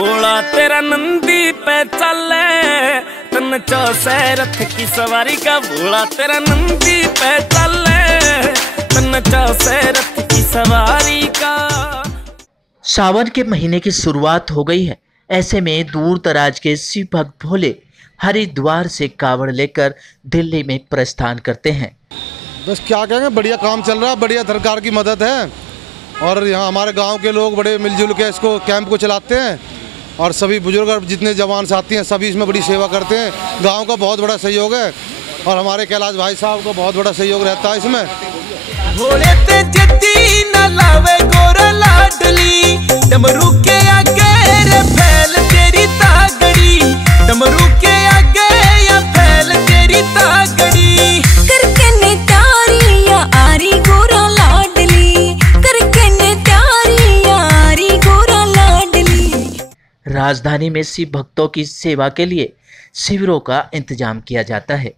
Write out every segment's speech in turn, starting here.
भोला तेरा नंदी पे चले, तन चौसे रथ की सवारी का। भोला तेरा नंदी पे चले, तन चौसे रथ की सवारी का। सावन के महीने की शुरुआत हो गई है। ऐसे में दूर दराज के शिव भक्त भोले हरिद्वार से कावड़ लेकर दिल्ली में प्रस्थान करते हैं। बस क्या कहेंगे, बढ़िया काम चल रहा है, बढ़िया सरकार की मदद है और यहाँ हमारे गांव के लोग बड़े मिलजुल के इसको कैंप को चलाते हैं और सभी बुजुर्ग जितने जवान साथी हैं सभी इसमें बड़ी सेवा करते हैं। गांव का बहुत बड़ा सहयोग है और हमारे कैलाश भाई साहब का बहुत बड़ा सहयोग रहता है इसमें। भोले ते जद्दी न लावे गोरा लाडली, डमरू के आगे रे फैल तेरी तागड़ी, डमरू के आगे या फैल तेरी तागड़ी। करके ने तारी या आरी गोरा लाडली, करके ने तारी या आरी गोरा लाडली। राजधानी में शिव भक्तों की सेवा के लिए शिविरों का इंतजाम किया जाता है।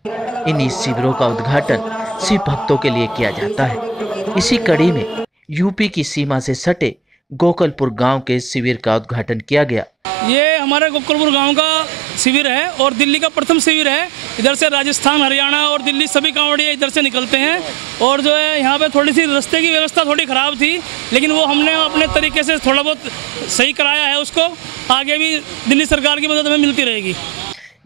इन्हीं शिविरों का उद्घाटन शिव भक्तों के लिए किया जाता है। इसी कड़ी में यूपी की सीमा से सटे गोकलपुर गांव के शिविर का उद्घाटन किया गया। ये हमारे गोकलपुर गांव का शिविर है और दिल्ली का प्रथम शिविर है। इधर से राजस्थान, हरियाणा और दिल्ली सभी कांवड़िया इधर से निकलते हैं और जो है यहाँ पे थोड़ी सी रास्ते की व्यवस्था थोड़ी ख़राब थी, लेकिन वो हमने अपने तरीके से थोड़ा बहुत सही कराया है। उसको आगे भी दिल्ली सरकार की मदद हमें मिलती रहेगी।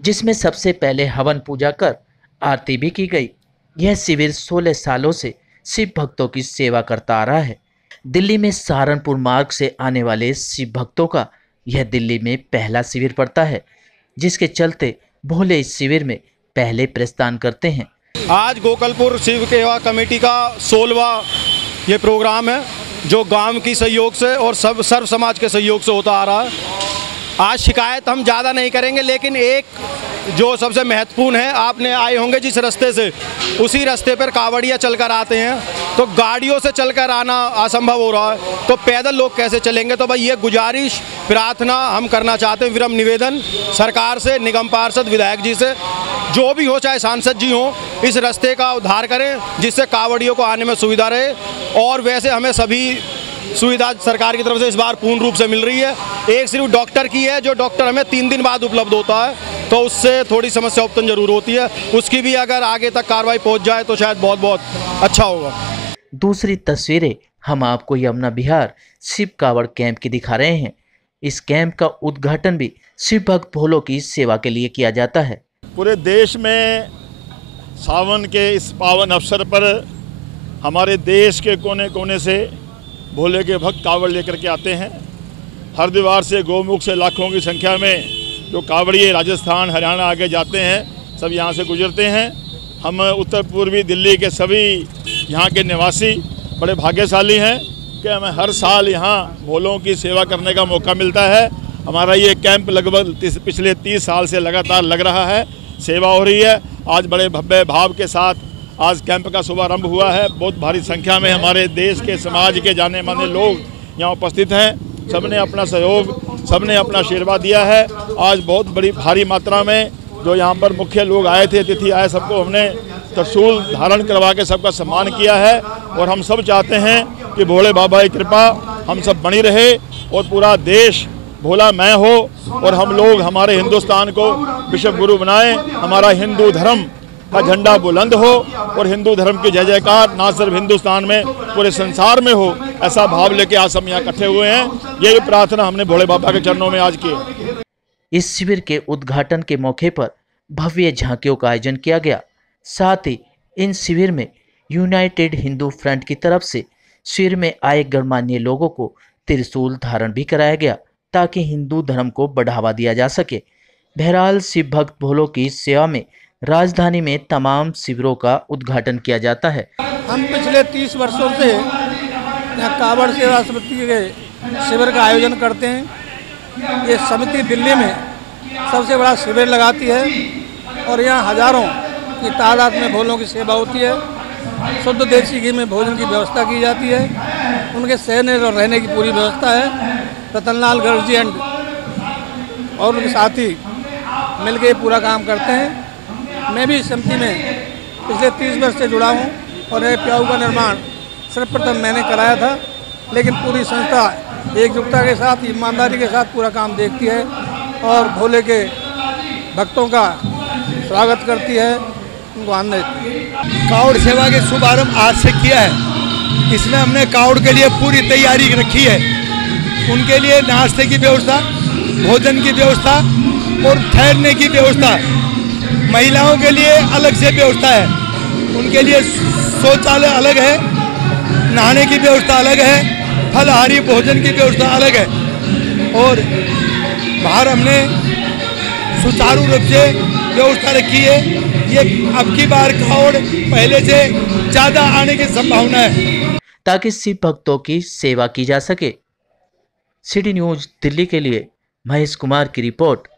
जिसमें सबसे पहले हवन पूजा कर आरती भी की गई। यह शिविर 16 सालों से शिव भक्तों की सेवा करता आ रहा है। दिल्ली में सहारनपुर मार्ग से आने वाले शिव भक्तों का यह दिल्ली में पहला शिविर पड़ता है, जिसके चलते भोले इस शिविर में पहले प्रस्थान करते हैं। आज गोकलपुर शिव सेवा कमेटी का 16वां ये प्रोग्राम है, जो गांव की सहयोग से और सर्व समाज के सहयोग से होता आ रहा है। आज शिकायत हम ज़्यादा नहीं करेंगे, लेकिन एक जो सबसे महत्वपूर्ण है, आपने आए होंगे जिस रास्ते से, उसी रास्ते पर कावड़िया चलकर आते हैं, तो गाड़ियों से चलकर आना असंभव हो रहा है, तो पैदल लोग कैसे चलेंगे। तो भाई ये गुजारिश प्रार्थना हम करना चाहते हैं, विनम्र निवेदन सरकार से, निगम पार्षद, विधायक जी से, जो भी हो, चाहे सांसद जी हों, इस रास्ते का उद्धार करें जिससे कावड़ियों को आने में सुविधा रहे। और वैसे हमें सभी सुविधा सरकार की तरफ से इस बार पूर्ण रूप से मिल रही है। एक सिर्फ डॉक्टर की है, जो डॉक्टर हमें 3 दिन बाद उपलब्ध होता है, तो उससे थोड़ी समस्या उत्पन्न जरूर होती है। उसकी भी अगर आगे तक कार्रवाई पहुंच जाए तो शायद बहुत बहुत अच्छा होगा। दूसरी तस्वीरें हम आपको यमुना विहार शिव कावड़ कैंप की दिखा रहे हैं। इस कैंप का उद्घाटन भी शिव भक्त भोलों की सेवा के लिए किया जाता है। पूरे देश में सावन के इस पावन अवसर पर हमारे देश के कोने कोने से भोले के भक्त कावड़ लेकर के आते हैं। हरिद्वार से, गोमुख से लाखों की संख्या में जो कावड़िए राजस्थान, हरियाणा आगे जाते हैं, सब यहाँ से गुजरते हैं। हम उत्तर पूर्वी दिल्ली के सभी यहाँ के निवासी बड़े भाग्यशाली हैं कि हमें हर साल यहाँ भोलों की सेवा करने का मौका मिलता है। हमारा ये कैंप लगभग पिछले 30 साल से लगातार लग रहा है, सेवा हो रही है। आज बड़े भव्य भाव के साथ आज कैंप का शुभारंभ हुआ है। बहुत भारी संख्या में हमारे देश के, समाज के जाने माने लोग यहाँ उपस्थित हैं। सबने अपना सहयोग, सबने अपना आशीर्वाद दिया है। आज बहुत बड़ी भारी मात्रा में जो यहाँ पर मुख्य लोग आए थे, अतिथि आए, सबको हमने त्रिशूल धारण करवा के सबका सम्मान किया है। और हम सब चाहते हैं कि भोले बाबा की कृपा हम सब बनी रहे और पूरा देश भोलामय हो और हम लोग हमारे हिंदुस्तान को विश्व गुरु बनाएं। हमारा हिंदू धर्म का झंडा बुलंद हो और हिंदू धर्म की जय जयकार ना सिर्फ हिंदुस्तान में, पूरे संसार में हो, ऐसा भाव लेके आज हम यहाँ इकट्ठे हुए हैं। यही प्रार्थना हमने भोले बाबा के चरणों में आज की है। इस शिविर के उद्घाटन के मौके पर भव्य झांकियों का आयोजन किया गया। साथ ही इन शिविर में यूनाइटेड हिंदू फ्रंट की तरफ से शिविर में आए गणमान्य लोगों को त्रिशूल धारण भी कराया गया, ताकि हिंदू धर्म को बढ़ावा दिया जा सके। बहरहाल शिव भक्त भोलों की सेवा में राजधानी में तमाम शिविरों का उद्घाटन किया जाता है। हम पिछले 30 वर्षों से यहाँ कावड़ सेवा समिति के शिविर का आयोजन करते हैं। ये समिति दिल्ली में सबसे बड़ा शिविर लगाती है और यहाँ हजारों की तादाद में भोलों की सेवा होती है। शुद्ध देसी घी में भोजन की व्यवस्था की जाती है। उनके सहने और रहने की पूरी व्यवस्था है। रतनलाल गर्जी एंड और उनके साथी मिलके पूरा काम करते हैं। मैं भी इस समिति में पिछले 30 वर्ष से जुड़ा हूँ और ये प्याऊ का निर्माण सर्वप्रथम मैंने कराया था, लेकिन पूरी संस्था एकजुटता के साथ, ईमानदारी के साथ पूरा काम देखती है और भोले के भक्तों का स्वागत करती है, उनको आनंद देती है। कावड़ सेवा के शुभारंभ आज से किया है। इसमें हमने कावड़ के लिए पूरी तैयारी रखी है। उनके लिए नाश्ते की व्यवस्था, भोजन की व्यवस्था और ठहरने की व्यवस्था। महिलाओं के लिए अलग से व्यवस्था है, उनके लिए शौचालय अलग है, नहाने की व्यवस्था अलग है, फलाहारी भोजन की व्यवस्था अलग है। और बाहर हमने सुचारू रूप से व्यवस्था रखी है। ये अब की बार कावड़ पहले से ज़्यादा आने की संभावना है, ताकि शिव भक्तों की सेवा की जा सके। सिटी न्यूज दिल्ली के लिए महेश कुमार की रिपोर्ट।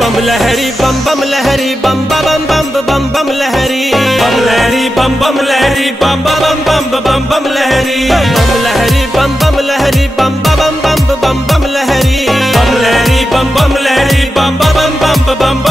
बम लहरी बम बम लहरी बम बम बम बम बम लहरी बम लहरी बम बम लहरी बम बम बम बम बम लहरी बम लहरी बम बम लहरी बम बम बम बम बम लहरी बम लहरी बम बम लहरी बम बम बम बम